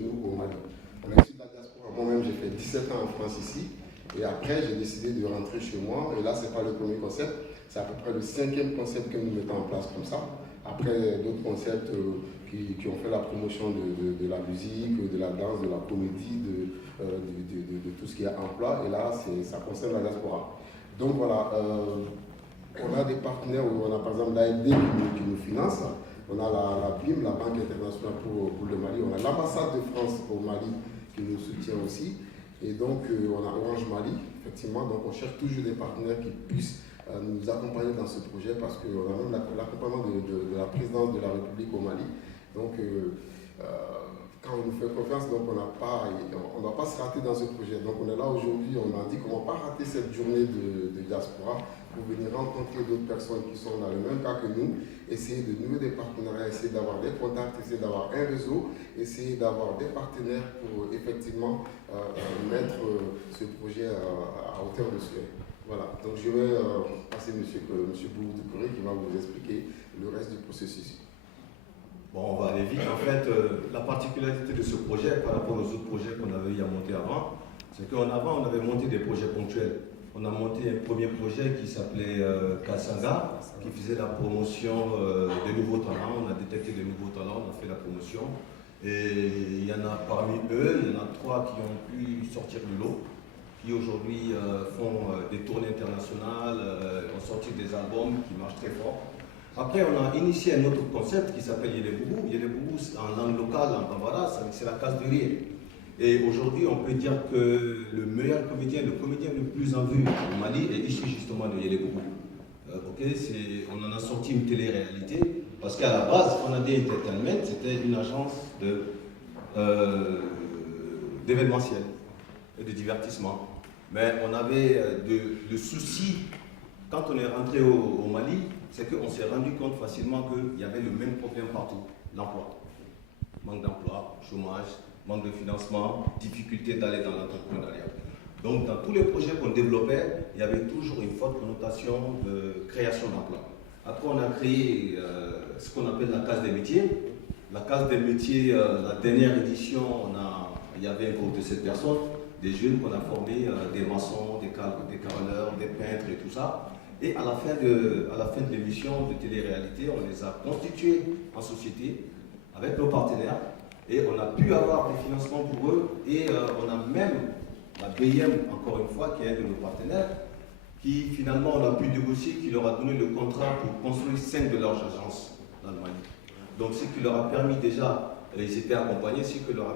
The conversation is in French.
nous au Mali. On est issu de la diaspora. Moi-même, j'ai fait 17 ans en France ici. Et après, j'ai décidé de rentrer chez moi. Et là, ce n'est pas le premier concept. C'est à peu près le 5e concept que nous mettons en place comme ça. Après, d'autres concepts qui ont fait la promotion de la musique, de la danse, de la comédie, de tout ce qui est emploi. Et là, ça concerne la diaspora. Donc voilà, on a des partenaires où on a par exemple l'AFD qui nous finance. On a la BIM, la Banque internationale pour le Mali. On a l'ambassade de France au Mali qui nous soutient aussi. Et donc, on a Orange Mali, effectivement. Donc, on cherche toujours des partenaires qui puissent nous accompagner dans ce projet parce qu'on a même l'accompagnement de la présidence de la République au Mali. Donc, quand on nous fait confiance, donc on ne doit pas se rater dans ce projet. Donc, on est là aujourd'hui, on a dit qu'on ne va pas rater cette journée de diaspora pour venir rencontrer d'autres personnes qui sont dans le même cas que nous, essayer de nouer des partenariats, essayer d'avoir des contacts, essayer d'avoir un réseau, essayer d'avoir des partenaires pour effectivement mettre ce projet à hauteur de souhait. Voilà, donc je vais passer M. Boudoukouré qui va vous expliquer le reste du processus. Bon, on va aller vite. En fait, la particularité de ce projet par rapport aux autres projets qu'on avait eu à monter avant, c'est qu'avant, on avait monté des projets ponctuels. On a monté un premier projet qui s'appelait Kasanga, qui faisait la promotion des nouveaux talents. On a détecté des nouveaux talents, on a fait la promotion. Et il y en a parmi eux, il y en a 3 qui ont pu sortir du lot, qui aujourd'hui font des tournées internationales, ont sorti des albums qui marchent très fort. Après, on a initié un autre concept qui s'appelle Yélebougou. Yélebougou, en langue locale, en Bambara, c'est la case de rire. Et aujourd'hui, on peut dire que le meilleur comédien, le comédien le plus en vue au Mali est issu justement de Yélebougou. On en a sorti une télé-réalité, parce qu'à la base, Fonadé Entertainment, c'était une agence d'événementiel et de divertissement. Mais on avait le souci, quand on est rentré au Mali, c'est qu'on s'est rendu compte facilement qu'il y avait le même problème partout, l'emploi. Manque d'emploi, chômage, manque de financement, difficulté d'aller dans l'entrepreneuriat. Donc dans tous les projets qu'on développait, il y avait toujours une forte connotation de création d'emploi. Après on a créé ce qu'on appelle la case des métiers. La case des métiers, la dernière édition, il y avait un groupe de 7 personnes, des jeunes qu'on a formés, des maçons, des carreleurs, des peintres et tout ça. Et à la fin de l'émission de télé-réalité, on les a constitués en société avec nos partenaires et on a pu avoir des financements pour eux et on a même la BIM, encore une fois, qui est un de nos partenaires, qui finalement on a pu négocier, qui leur a donné le contrat pour construire 5 de leurs agences dans le Mali. Donc ce qui leur a permis déjà, ils étaient accompagnés, ce qui leur a